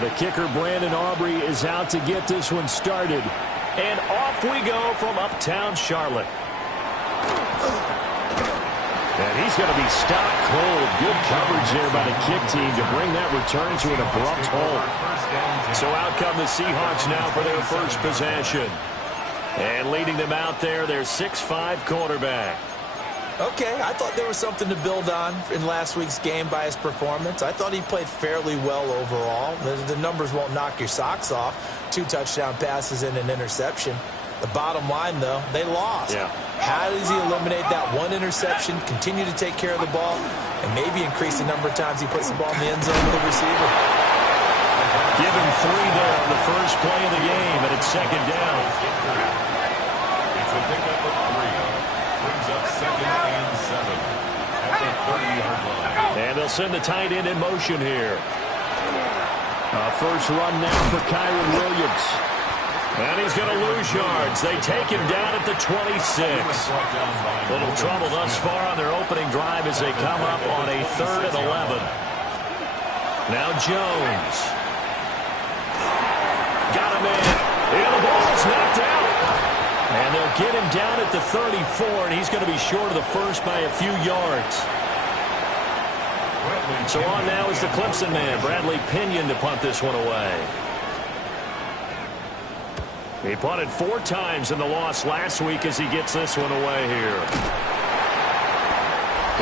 The kicker, Brandon Aubrey, is out to get this one started. And off we go from uptown Charlotte. And he's going to be stopped cold. Good coverage there by the kick team to bring that return to an abrupt halt. So out come the Seahawks now for their first possession. And leading them out there, their 6'5" quarterback. Okay, I thought there was something to build on in last week's game by his performance. I thought he played fairly well overall. The numbers won't knock your socks off. 2 touchdown passes and an interception. The bottom line, though, they lost. Yeah. How does he eliminate that 1 interception, continue to take care of the ball, and maybe increase the number of times he puts the ball in the end zone with the receiver? Give him 3 there on the first play of the game, and it's second down. It's a pickup of 3. Brings up 2nd and 7 at the 30-yard line. And they'll send the tight end in motion here. First run now for Kyron Williams. And he's going to lose yards. They take him down at the 26. Little trouble thus far on their opening drive as they come up on a 3rd and 11. Now Jones. Got him in. And the ball's knocked out. And they'll get him down at the 34, and he's going to be short of the first by a few yards. So on now is the Clemson man, Bradley Pinion, to punt this one away. He punted 4 times in the loss last week as he gets this one away here.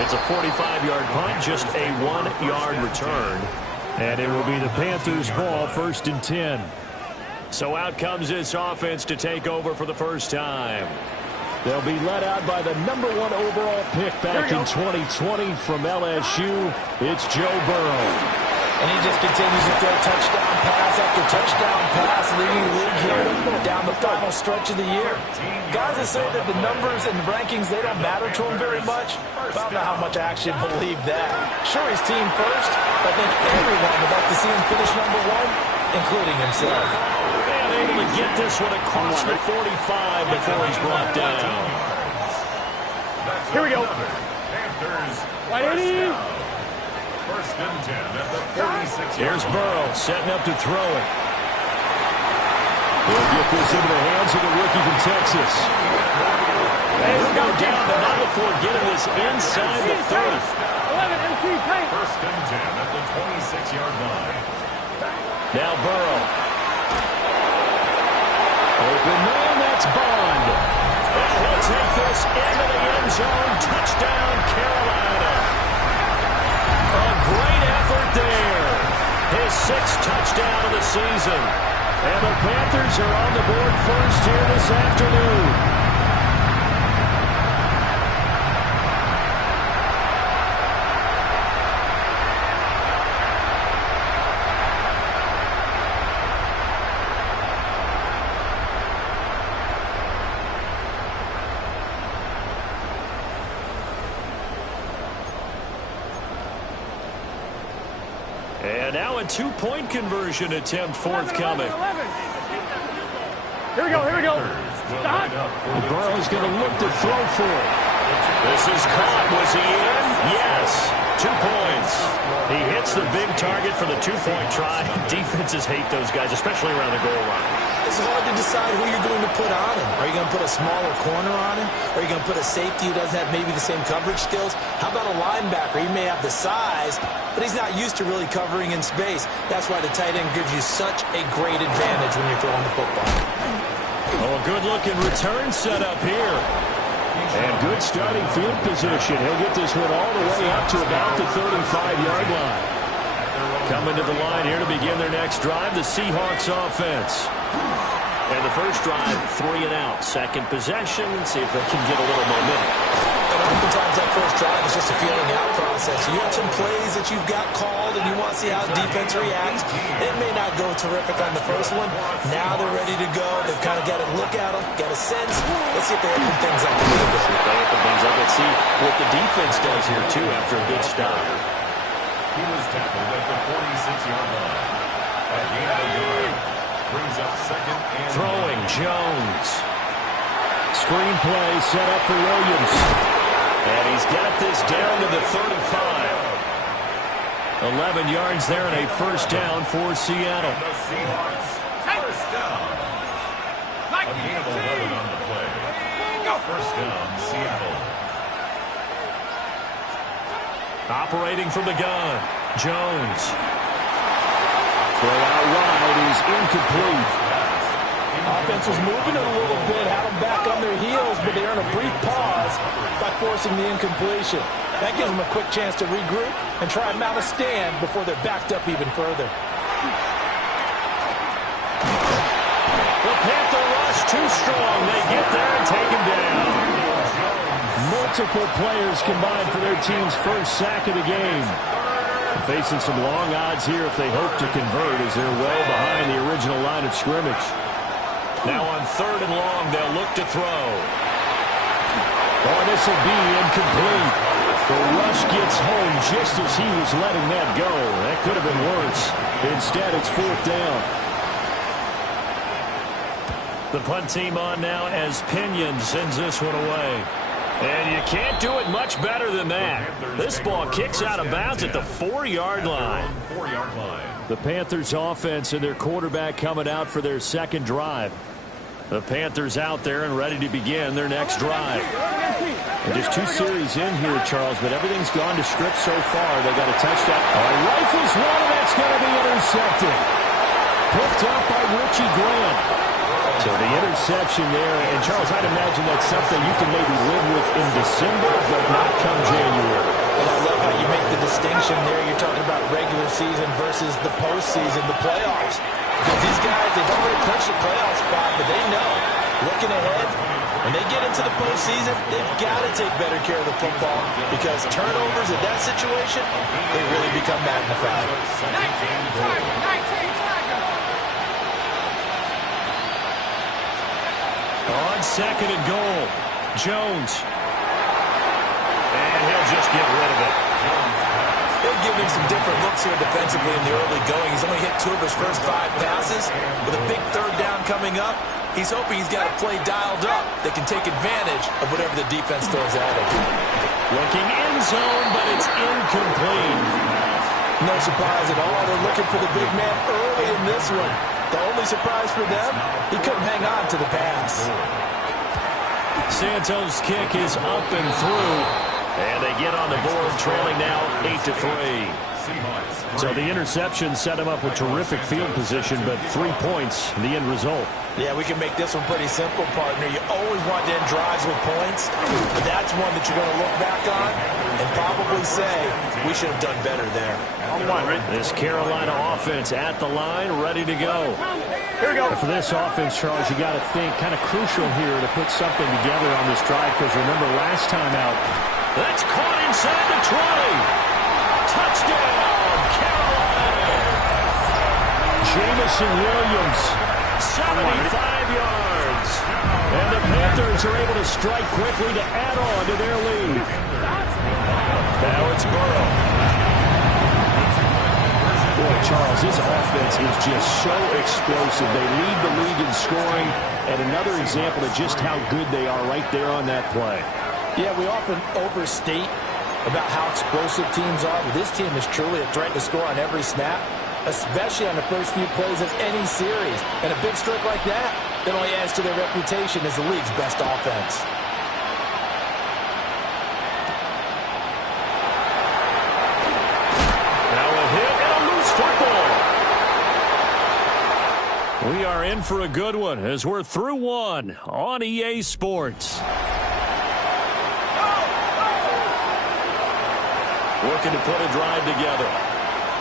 It's a 45-yard punt, just a 1-yard return. And it will be the Panthers' ball, 1st and 10. So out comes this offense to take over for the first time. They'll be led out by the #1 overall pick back in 2020 from LSU. It's Joe Burrow. And he just continues to throw touchdown pass after touchdown pass, leading the league here down the final stretch of the year. Guys that say that the numbers and rankings, they don't matter to him very much. I don't know how much I actually believe that. Sure, he's team first, but I think everyone would like to see him finish #1, including himself. Able to get this one across the 45 before he's brought down. Here we go. Panthers. First and 10 at the 36. Here's Burrow setting up to throw it. He'll get this into the hands of the rookie from Texas. And he'll go down, but not before getting this inside the 30. First and 10 at the 26-yard line. Now Burrow. Open man, that's Bond. And he'll take this into the end zone. Touchdown, Carolina. A great effort there. His 6th touchdown of the season. And the Panthers are on the board first here this afternoon. And now a 2-point conversion attempt forthcoming. Here we go, here we go. Burrow's going to look to throw for it. This is caught. Was he in? Yes. 2 points. He hits the big target for the 2-point try. Defenses hate those guys, especially around the goal line. It's hard to decide who you're going to put on him. Are you going to put a smaller corner on him? Or are you going to put a safety who doesn't have maybe the same coverage skills? How about a linebacker? He may have the size, but he's not used to really covering in space. That's why the tight end gives you such a great advantage when you're throwing the football. Oh, a good-looking return set up here. And good starting field position. He'll get this one all the way up to about the 35-yard line. Coming to the line here to begin their next drive, the Seahawks offense. And the first drive, 3 and out. Second possession, see if they can get a little momentum. And oftentimes that first drive is just a feeling out process. You have some plays that you've got called and you want to see how the defense reacts. It may not go terrific on the first one. Now they're ready to go. They've kind of got to look at them, get a sense. Let's see if they open things up a little bit. If they open things up, let's see what the defense does here, too, after a good stop. He was tackled at the 46-yard line. At the end of the game, brings up 2nd and throwing Jones. Screenplay set up for Williams. And he's got this down to the 35. 11 yards there and a first down for Seattle. The Seahawks, first down. A gain of 11 on the play. First down, Seattle. Operating from the gun, Jones. Throw out wide is incomplete. Offense was moving it a little bit, had them back on their heels, but they earned a brief pause by forcing the incompletion. That gives them a quick chance to regroup and try and mount a stand before they're backed up even further. The Panther rush too strong. They get there and take him down. Multiple players combined for their team's first sack of the game. Facing some long odds here if they hope to convert as they're well behind the original line of scrimmage. Now on 3rd and long, they'll look to throw. Oh, this will be incomplete. The rush gets home just as he was letting that go. That could have been worse. Instead, it's 4th down. The punt team on now as Pinion sends this one away. And you can't do it much better than that. This ball kicks out of bounds at the 4-yard line. 4-yard line. The Panthers offense and their quarterback coming out for their second drive. The Panthers out there and ready to begin their next drive. And just 2 series in here, Charles, but everything's gone to script so far. They got a touchdown. Rifles one, and that's going to be intercepted. Picked up by Richie Grant. So the interception there, and Charles, I'd imagine that's something you can maybe live with in December, but not come January. Well, I love how you make the distinction there. You're talking about regular season versus the postseason, the playoffs. Because these guys, they've already clinched the playoff spot, but they know, looking ahead, when they get into the postseason, they've got to take better care of the football because turnovers in that situation, they really become magnified. 19 On 2nd and goal, Jones. And he'll just get rid of it. They'll give him some different looks here defensively in the early going. He's only hit 2 of his first 5 passes. With a big 3rd down coming up, he's hoping he's got a play dialed up that can take advantage of whatever the defense throws at him. Looking end zone, but it's incomplete. No surprise at all. They're looking for the big man early in this one. The only surprise for them, he couldn't hang on to the pass. Santos' kick is up and through. And they get on the board, trailing now 8-3. So the interception set him up with terrific field position, but 3 points, the end result. Yeah, we can make this one pretty simple, partner. You always want to end drives with points, but that's one that you're going to look back on and probably say, we should have done better there. This Carolina offense at the line, ready to go. Here we go. For this offense, Charles, you got to think kind of crucial here to put something together on this drive, because remember last time out, that's caught inside the 20. Touchdown, Carolina. Jamison Williams, 75 yards. And the Panthers are able to strike quickly to add on to their lead. Now it's Burrow. Boy, Charles, this offense is just so explosive. They lead the league in scoring, and another example of just how good they are right there on that play. Yeah, we often overstate about how explosive teams are, but this team is truly a threat to score on every snap, especially on the first few plays of any series. And a big streak like that only adds to their reputation as the league's best offense. Now a hit and a loose football. We are in for a good one as we're through one on EA Sports. Working to put a drive together.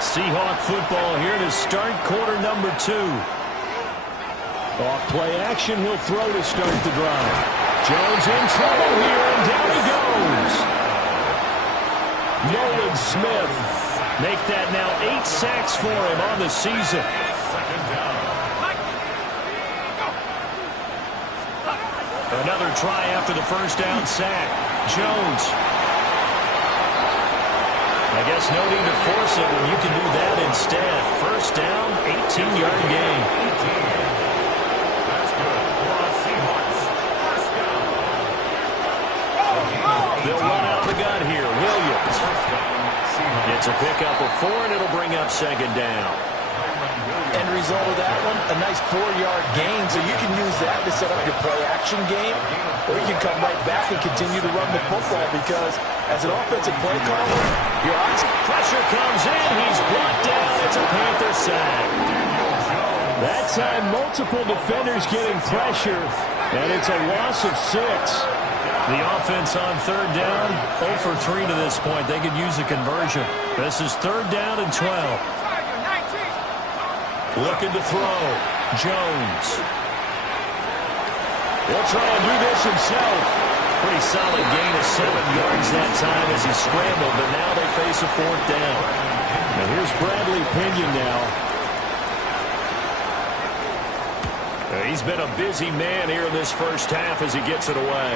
Seahawk football here to start quarter number 2. Off play action, he'll throw to start the drive. Jones in trouble here, and down he goes. Nolan Smith make that now 8 sacks for him on the season. Another try after the first down sack. Jones. I guess no need to force it when you can do that instead. First down, 18-yard gain. That's good. Seahawks, first down. They'll run out the gun here. Williams. First down, Seahawks. It's It's a pickup of 4, and it'll bring up second down. End result of that one, a nice 4-yard gain, so you can use that to set up your play-action game, or you can come right back and continue to run the football because as an offensive play caller, your eyes... Pressure comes in. He's brought down. It's a Panther sack. That time, multiple defenders getting pressure, and it's a loss of 6. The offense on third down, 0 for 3 to this point. They could use a conversion. This is third down and 12. Looking to throw. Jones. He'll try and do this himself. Pretty solid gain of 7 yards that time as he scrambled, but now they face a 4th down. Now here's Bradley Pinion now. He's been a busy man here in this first half as he gets it away.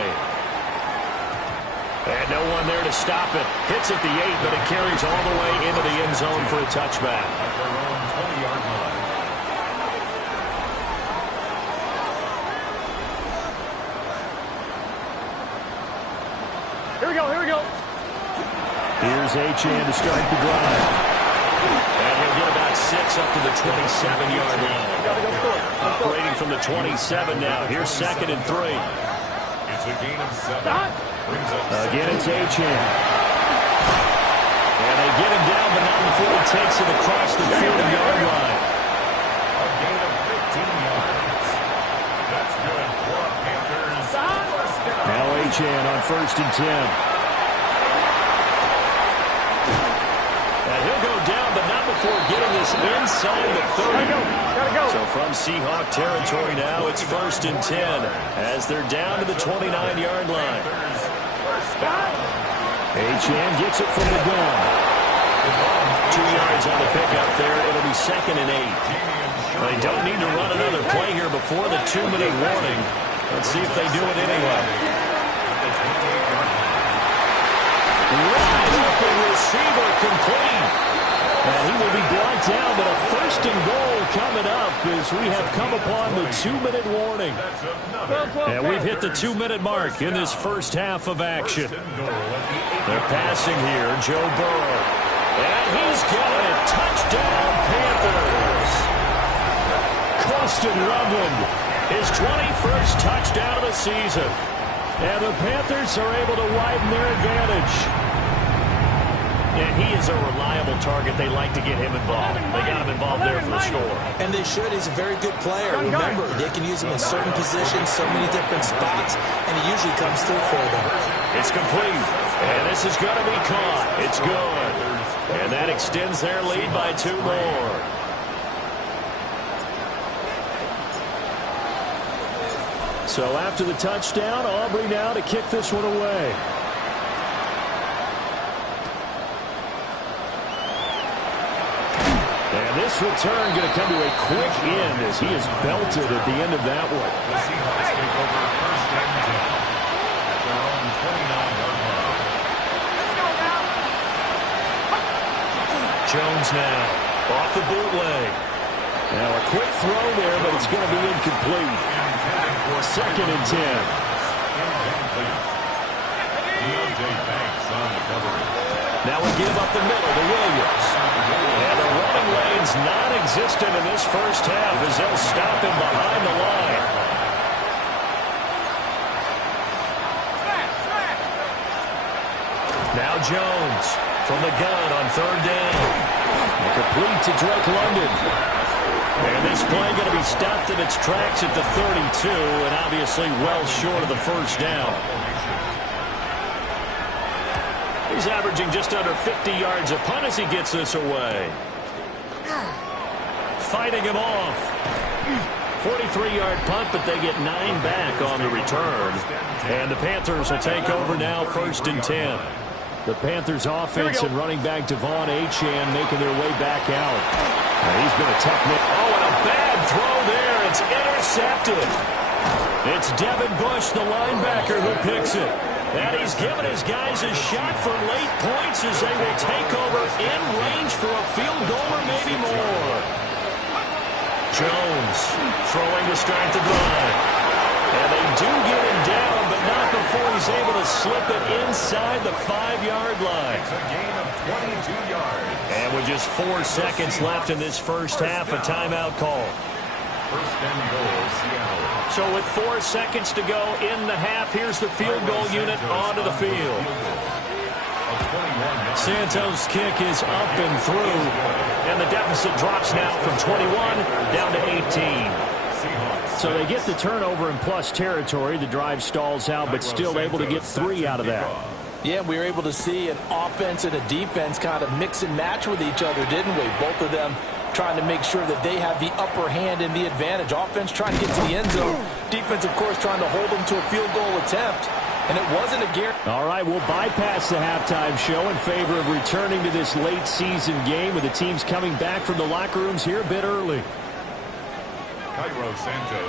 And no one there to stop it. Hits at the 8, but it carries all the way into the end zone for a touchback. At their own 20-yard line. Here we go, here we go. Here's Achane to start the drive. And he'll get about 6 up to the 27-yard line. Operating from the 27 now. Here's 2nd and 3. It's a gain of 7. Again, it's Achane. And they get him down, but not before he takes it across the 40-yard line. A gain of 15 yards. That's good for Panthers. Now Achane on 1st and 10. And he'll go down, but not before getting this inside the 30. Gotta go. So from Seahawk territory now, it's 1st and 10 as they're down to the 29-yard line. Achane gets it from the gun. 2 yards on the pickup there. It'll be 2nd and 8. They don't need to run another play here before the 2-minute warning. Let's see if they do it anyway. Wide open receiver complete. And he will be brought down, but a 1st and goal coming up as we have come upon the 2-minute warning. And we've hit the 2-minute mark in this first half of action. They're passing here, Joe Burrow. And he's got it. Touchdown, Panthers. Colston Loveland, his 21st touchdown of the season. And the Panthers are able to widen their advantage. And he is a reliable target. They like to get him involved. They got him involved there for the score. And they should. He's a very good player. Remember, they can use him in certain positions, so many different spots, and he usually comes through for them. It's complete. And this is going to be caught. It's good. And that extends their lead by 2 more. So after the touchdown, Aubrey now to kick this one away. And this return going to come to a quick end as he is belted at the end of that one. The Seahawks take over 1st and 10 at their own 29-yard line. Jones now off the bootleg. Now a quick throw there, but it's going to be incomplete. 2nd and 10. Now we give up the middle to Williams. And the running lane's non-existent in this first half as they'll stop him behind the line. Now Jones from the gun on 3rd down. And complete to Drake London. And this play going to be stopped in its tracks at the 32, and obviously well short of the 1st down. He's averaging just under 50 yards a punt as he gets this away. Fighting him off. 43-yard punt, but they get 9 back on the return. And the Panthers will take over now, 1st and 10. The Panthers offense and running back Devon Achane making their way back out. He's been a tough man. Oh, and a bad throw there. It's intercepted. It's Devin Bush, the linebacker, who picks it. And he's given his guys a shot for late points as they will take over in range for a field goal or maybe more. Jones throwing to start the drive. And they do get him down, but but not before he's able to slip it inside the 5-yard line. It's a gain of 22 yards. And with just 4 seconds left in this first half, a timeout call. First and goal, Seattle. So with 4 seconds to go in the half, here's the field goal unit onto the field. Santos' kick is up and through, and the deficit drops now from 21 down to 18. So they get the turnover in plus territory. The drive stalls out, but still able to get 3 out of that. Yeah, we were able to see an offense and a defense kind of mix and match with each other, didn't we? Both of them trying to make sure that they have the upper hand and the advantage. Offense trying to get to the end zone. Defense, of course, trying to hold them to a field goal attempt. And it wasn't a guarantee. All right, we'll bypass the halftime show in favor of returning to this late season game with the teams coming back from the locker rooms here a bit early.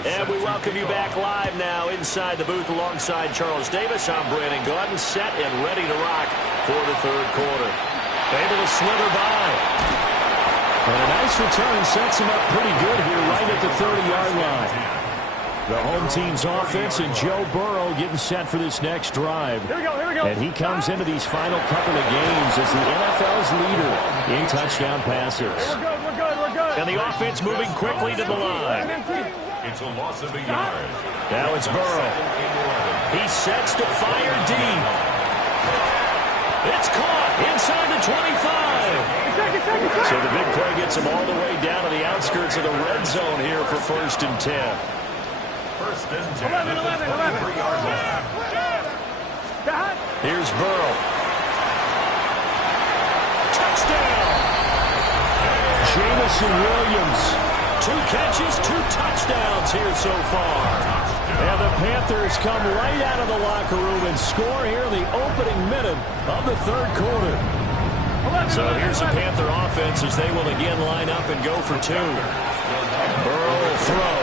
And we welcome you back live now inside the booth alongside Charles Davis. I'm Brandon Gordon, set and ready to rock for the third quarter. Able to slither by. And a nice return sets him up pretty good here right at the 30-yard line. The home team's offense and Joe Burrow getting set for this next drive. Here we go. And he comes into these final couple of games as the NFL's leader in touchdown passes. We're good. And the offense moving quickly to the line. It's a loss of a yard. Now it's Burrow. He sets to fire deep. It's caught inside the 25. So the big play gets him all the way down to the outskirts of the red zone here for 1st and 10. First and 10 at the 23-yard line. Here's Burrow. Touchdown! Jamison Williams. 2 catches, 2 touchdowns here so far. And the Panthers come right out of the locker room and score here in the opening minute of the third quarter. So here's the Panther offense as they will again line up and go for 2. Burrow will throw.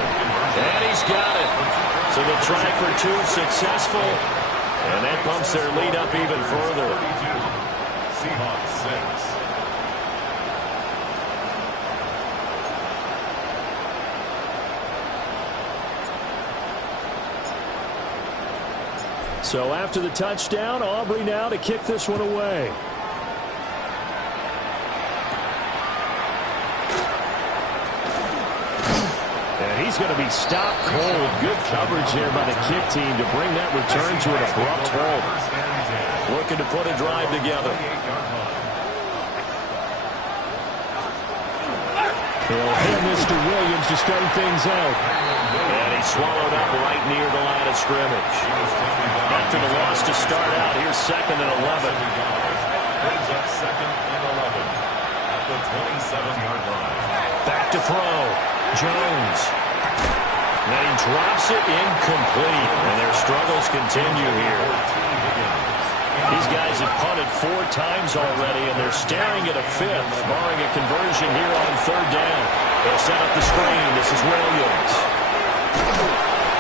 And he's got it. So the try for 2 successful. And that bumps their lead up even further. Seahawks 6. So after the touchdown, Aubrey now to kick this one away. And he's going to be stopped cold. Good coverage there by the kick team to bring that return to an abrupt halt. Looking to put a drive together. He'll hand this to Williams to start things out. And he's swallowed up right near the line of scrimmage. After the loss to start out, here's 2nd and 11. Brings up 2nd and 11 at the 27-yard line. Back to throw. Jones. And he drops it incomplete. And their struggles continue here. These guys have punted 4 times already, and they're staring at a 5th, barring a conversion here on 3rd down. They'll set up the screen. This is Williams.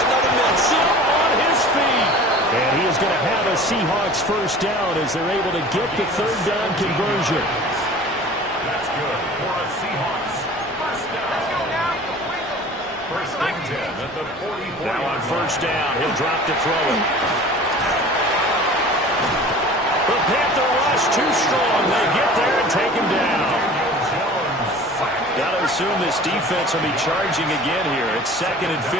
Another miss. Still on his feet. And he is going to have a Seahawks first down as they're able to get the 3rd down conversion. That's good for a Seahawks first down. Let's go now. First and 10 at the 44. Now on first down, he'll drop to throw it. The Panther rush too strong. They get there and take him down. Got to assume this defense will be charging again here. It's 2nd and 15.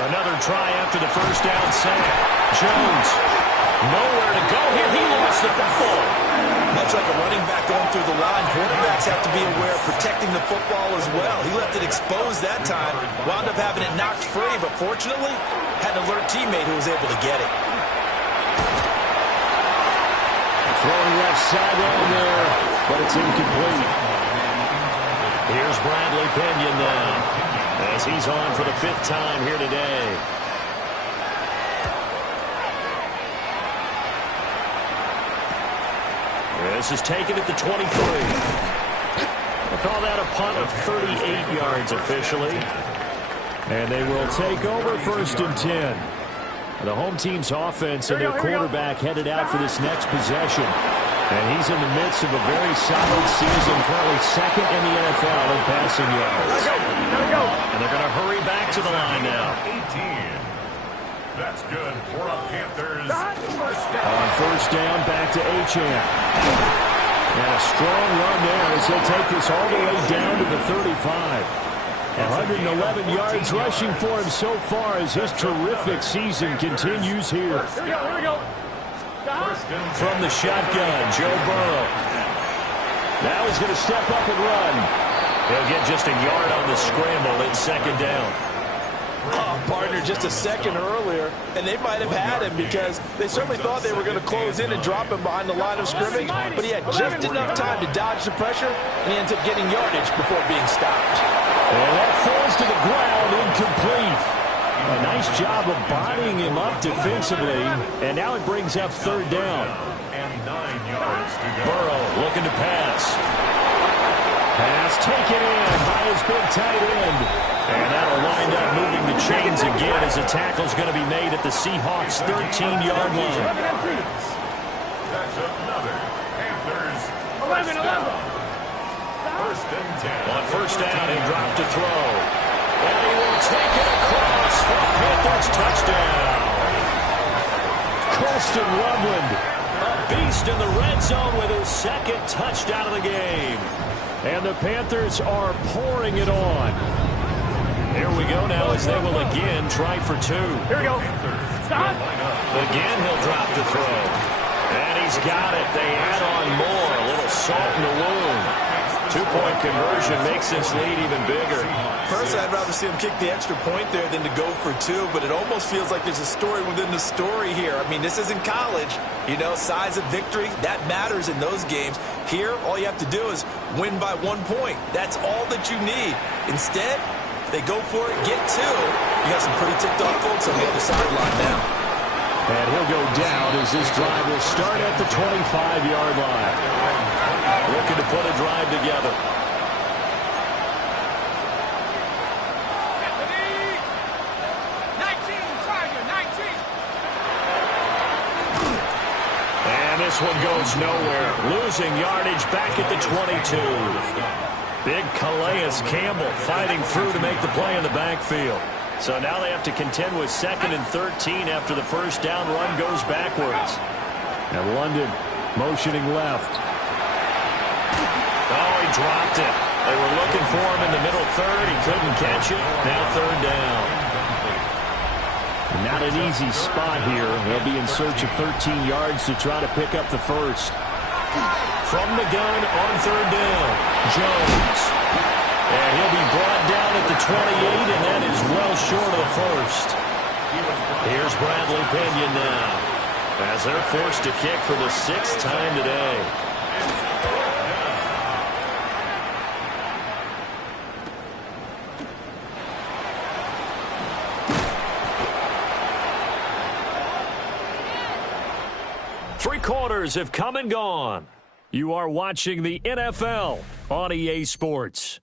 Another try after the first down sack. Jones, nowhere to go here. He lost the football. Much like a running back going through the line, quarterbacks have to be aware of protecting the football as well. He left it exposed that time, wound up having it knocked free, but fortunately, had an alert teammate who was able to get it. Throwing left sideline there, but it's incomplete. Here's Bradley Pinion now, as he's on for the 5th time here today. This is taken at the 23. We'll call that a punt of 38 yards officially. And they will take over 1st and 10. The home team's offense and their quarterback headed out for this next possession. And he's in the midst of a very solid season, currently second in the NFL in passing yards. And they're going to hurry back to the line now. 18. That's good for a Panthers. On first down, back to Achane. And a strong run there as he'll take this all the way down to the 35. 111 yards rushing for him so far as his terrific season continues here. Here we go. From the shotgun, Joe Burrow. Now he's going to step up and run. He'll get just a yard on the scramble. It's second down. Oh, partner, just a second earlier, and they might have had him because they certainly thought they were going to close in and drop him behind the line of scrimmage, but he had just enough time to dodge the pressure, and he ends up getting yardage before being stopped. And that falls to the ground, incomplete. A nice job of bodying him up defensively, and now it brings up third down. And 9 yards to go. Burrow looking to pass. Pass taken in by his big tight end. And that'll wind up moving the chains again as a tackle's going to be made at the Seahawks' 13-yard line. That's another Panthers. 11. First and 10. On first down, he dropped to throw. And he will take it across for a Panthers touchdown. Colston Loveland, a beast in the red zone with his second touchdown of the game. And the Panthers are pouring it on. Here we go now as they will again try for two. Here we go. Stop. Again, he'll drop to throw. And he's got it. They add on more. A little salt in the wound. Two-point conversion makes this lead even bigger. Personally, I'd rather see him kick the extra point there than to go for two, but it almost feels like there's a story within the story here. I mean, this isn't college. You know, size of victory, that matters in those games. Here, all you have to do is win by 1 point. That's all that you need. Instead, they go for it, get two. You got some pretty ticked off folks on the other sideline now. And he'll go down as this drive will start at the 25-yard line. Looking to put a drive together. And this one goes nowhere. Losing yardage back at the 22. Big Calais Campbell fighting through to make the play in the backfield. So now they have to contend with 2nd and 13 after the first down run goes backwards. And London motioning left. Oh, he dropped it. They were looking for him in the middle third. He couldn't catch it. Now third down. Not an easy spot here. They'll be in search of 13 yards to try to pick up the first. From the gun on third down, Jones. And he'll be brought down at the 28, and that is well short of the first. Here's Bradley Pinion now, as they're forced to kick for the 6th time today. Three quarters have come and gone. You are watching the NFL on EA Sports.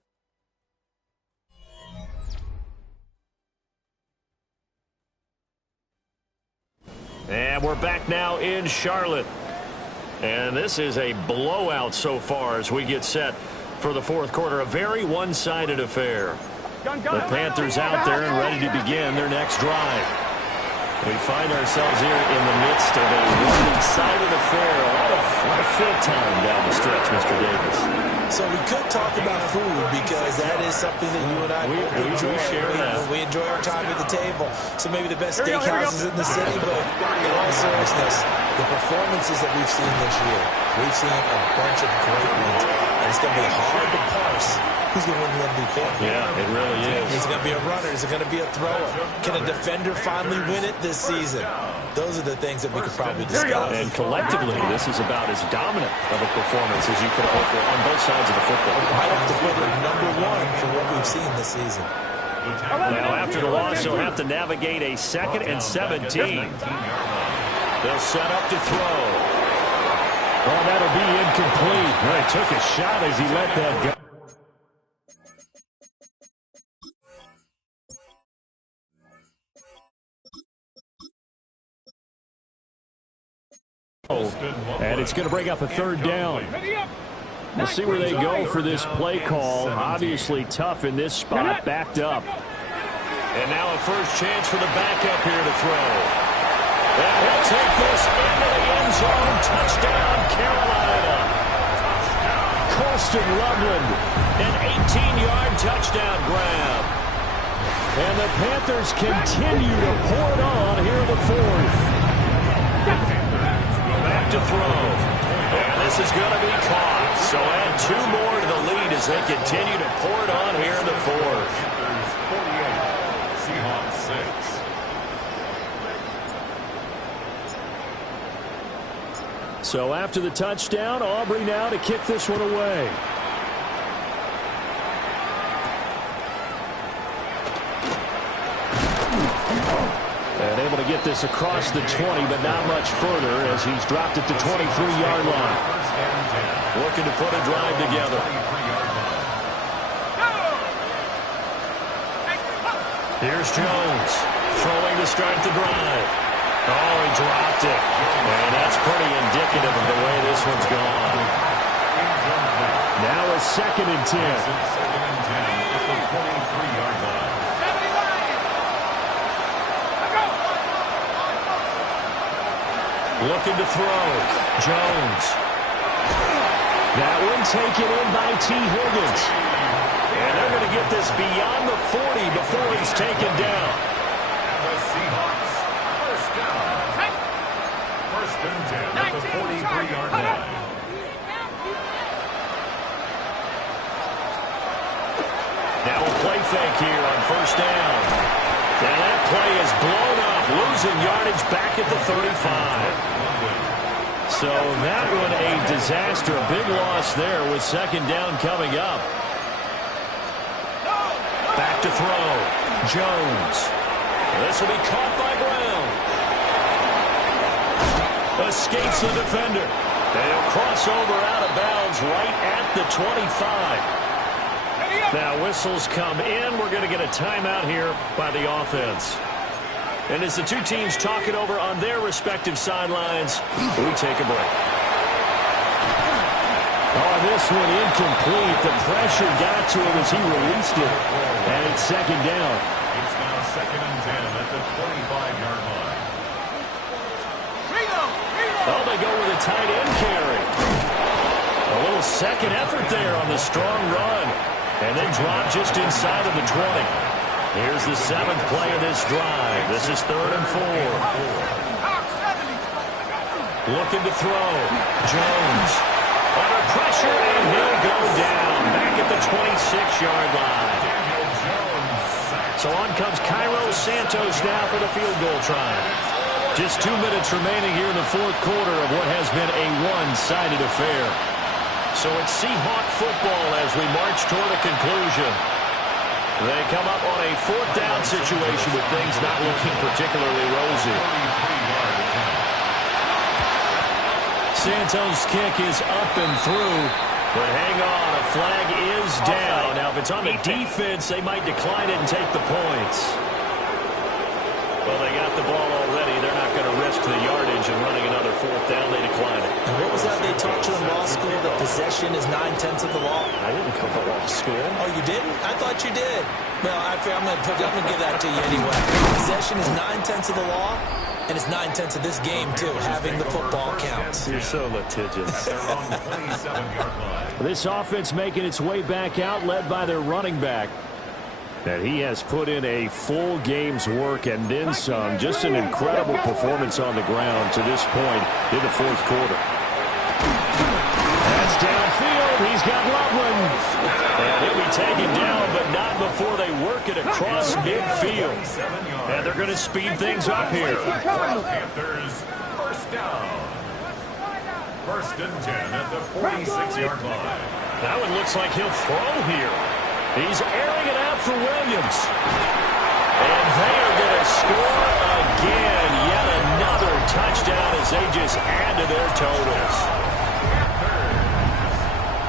And we're back now in Charlotte. And this is a blowout so far as we get set for the fourth quarter. A very one-sided affair. The Panthers out there and ready to begin their next drive. We find ourselves here in the midst of a one-sided affair. A lot of field time down the stretch, Mr. Davis. So we could talk about food because that is something that you and I enjoy. We enjoy our time at the table. So maybe the best steakhouses in the city, but in all seriousness, the performances that we've seen this year, we've seen a bunch of great ones, and it's going to be hard to parse who's going to win the MVP. Yeah, it really is. Is it going to be a runner? Is it going to be a thrower? Can a defender finally win it this season? Those are the things that we could probably discuss. And collectively, this is about as dominant of a performance as you could hope for on both sides of the football. I have to put it number one for what we've seen this season. Now, after the loss, they'll have to navigate a 2nd and 17. They'll set up to throw. Oh, that'll be incomplete. Well, he took a shot as he let that go. And it's going to bring up a third down. We'll see where they go for this play call. Obviously tough in this spot, backed up. And now a first chance for the backup here to throw. And he'll take this into the end zone. Touchdown, Carolina. Colston Loveland, an 18-yard touchdown grab. And the Panthers continue to pour it on here in the fourth. Back to throw. And this is going to be caught. So add 2 more to the lead as they continue to pour it on here in the fourth. Seahawks 6. So after the touchdown, Aubrey now to kick this one away. And able to get this across the 20, but not much further as he's dropped it to 23-yard line. Looking to put a drive together. Here's Jones throwing to start the drive. Oh, he dropped it. And that's pretty indicative of the way this one's gone. Now a 2nd and 10. 2nd and 10 at the 43-yard line. Looking to throw. Jones. That one taken in by T. Higgins. And they're going to get this beyond the 40 before he's taken down. And the Seahawks, first down. 1st and 10 at the 43-yard line. Now a play fake here on first down. And that play is blown up, losing yardage back at the 35. So that one a disaster, a big loss there with 2nd down coming up. Back to throw. Jones. This will be caught by Brown. Escapes the defender. They'll cross over out of bounds right at the 25. Now whistles come in. We're going to get a timeout here by the offense. And as the two teams talk it over on their respective sidelines, we take a break. Oh, this one incomplete. The pressure got to him as he released it. And it's 2nd down. It's now 2nd and 10 at the 25-yard line. Oh, they go with a tight end carry. A little second effort there on the strong run. And then drop just inside of the 20. Here's the 7th play of this drive. This is 3rd and 4. Looking to throw. Jones. Under pressure, and he'll go down. Back at the 26-yard line. So on comes Cairo Santos now for the field goal try. Just 2 minutes remaining here in the 4th quarter of what has been a one-sided affair. So it's Seahawk football as we march toward a conclusion. They come up on a 4th down situation with things not looking particularly rosy. Santos' kick is up and through. But hang on, a flag is down. Now, if it's on the defense, they might decline it and take the points. Well, they got the ball already. They're not going to risk the yardage and running another 4th down. They decline it. And what was that they taught you in law school? That possession is 9/10 of the law? I didn't come to law school. Oh, you didn't? I thought you did. Well, I'm going to give that to you anyway. Possession is 9/10 of the law, and it's 9/10 of this game, too. Having the football counts. You're so litigious. They're on the 27-yard line. This offense making its way back out, led by their running back. And he has put in a full game's work and then some. Just an incredible performance on the ground to this point in the 4th quarter. That's downfield. He's got Loveland. And he'll be taken down, but not before they work it across midfield. And they're going to speed things up here. Panthers, first down. 1st and 10 at the 46-yard line. That one looks like he'll throw here. He's airing it out for Williams. And they are going to score again. Yet another touchdown as they just add to their totals.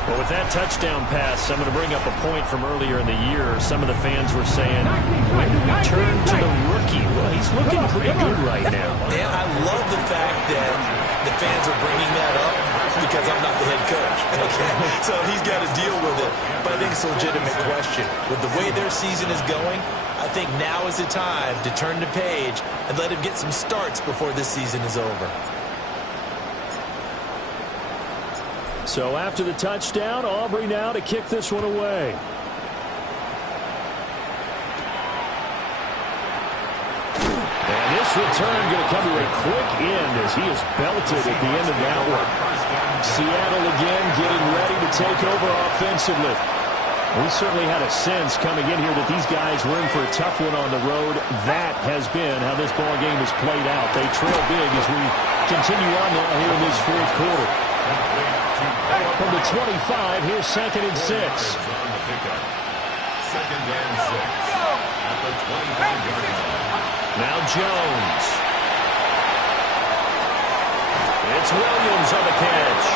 Well, with that touchdown pass, I'm going to bring up a point from earlier in the year. Some of the fans were saying, when do we turn to the rookie? Well, he's looking pretty good right now. Yeah, I love the fact that the fans are bringing that up because I'm not the head coach. Okay? So he's got to deal with it. But I think it's a legitimate question. With the way their season is going, I think now is the time to turn the page and let him get some starts before this season is over. So after the touchdown, Aubrey now to kick this one away. And this return going to come to a quick end as he is belted at the end of that one. Seattle again getting ready to take over offensively. We certainly had a sense coming in here that these guys were in for a tough one on the road. That has been how this ball game has played out. They trail big as we continue on now here in this fourth quarter. From the 25, here's 2nd and 6. Second and 6 at the 25-yard line. Now Jones. It's Williams on the catch.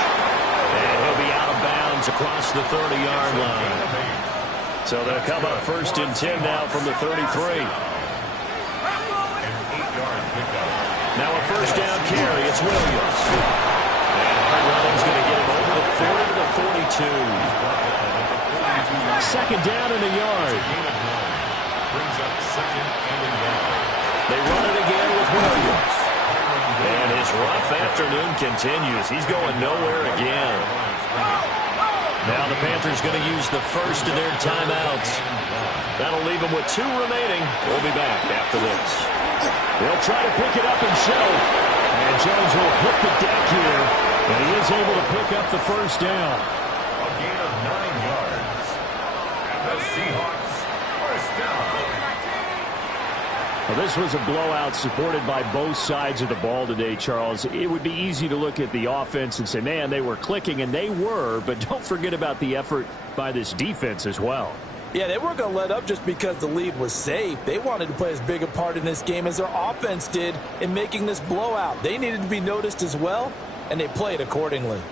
And he'll be out of bounds across the 30-yard line. So they'll come up 1st and 10 now from the 33. An 8-yard pickup. Now a 1st down carry. It's Williams. And Williams going to get him over the 40 to the 42. 2nd down in a yard. Brings up 2nd and a yard. They run it again with Williams. And his rough afternoon continues. He's going nowhere again. Now the Panthers going to use the first of their timeouts. That'll leave them with 2 remaining. We'll be back after this. They'll try to pick it up himself. And Jones will hit the deck here. And he is able to pick up the 1st down. A gain of 9 yards. And the Seahawks 1st down. Well, this was a blowout supported by both sides of the ball today, Charles. It would be easy to look at the offense and say, man, they were clicking, and they were, but don't forget about the effort by this defense as well. Yeah, they weren't going to let up just because the lead was safe. They wanted to play as big a part in this game as their offense did in making this blowout. They needed to be noticed as well, and they played accordingly.